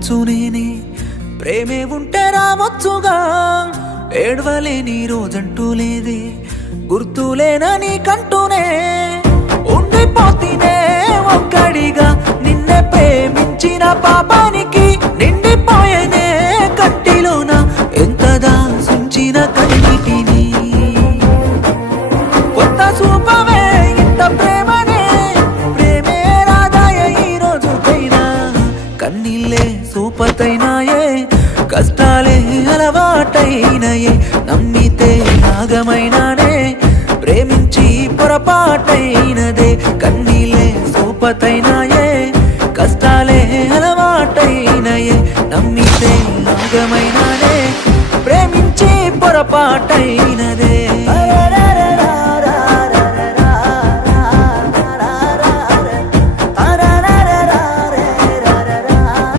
ఏడవచ్చు నేనే ప్రేమే ఉంటే రావచ్చుగా ఏడవలేని రోజంటూ లేదే గుర్తులేనని కంటూనే ఉండిపోతేనే ఒక్కడిగా నిన్నే ప్రేమించిన పాపానికి నిండిపోయేనే కట్టిలోన ఎంతదా సుంచిన కన్నిటిని కొత్త చూపవే ఇంత ప్రేమనే ప్రేమే రాదాయ ఈ రోజుకైనా కన్నీళ్ళే సూపతైనాయే కష్టాలే అలవాటైనయే నమ్మితే నాగమైనానే ప్రేమించి పొరపాటైనదే కన్నీళ్ళే సూపతైనాయే కష్టాలే అలవాటైనయే నమ్మితే నాగమైనానే ప్రేమించి పొరపాటైనదే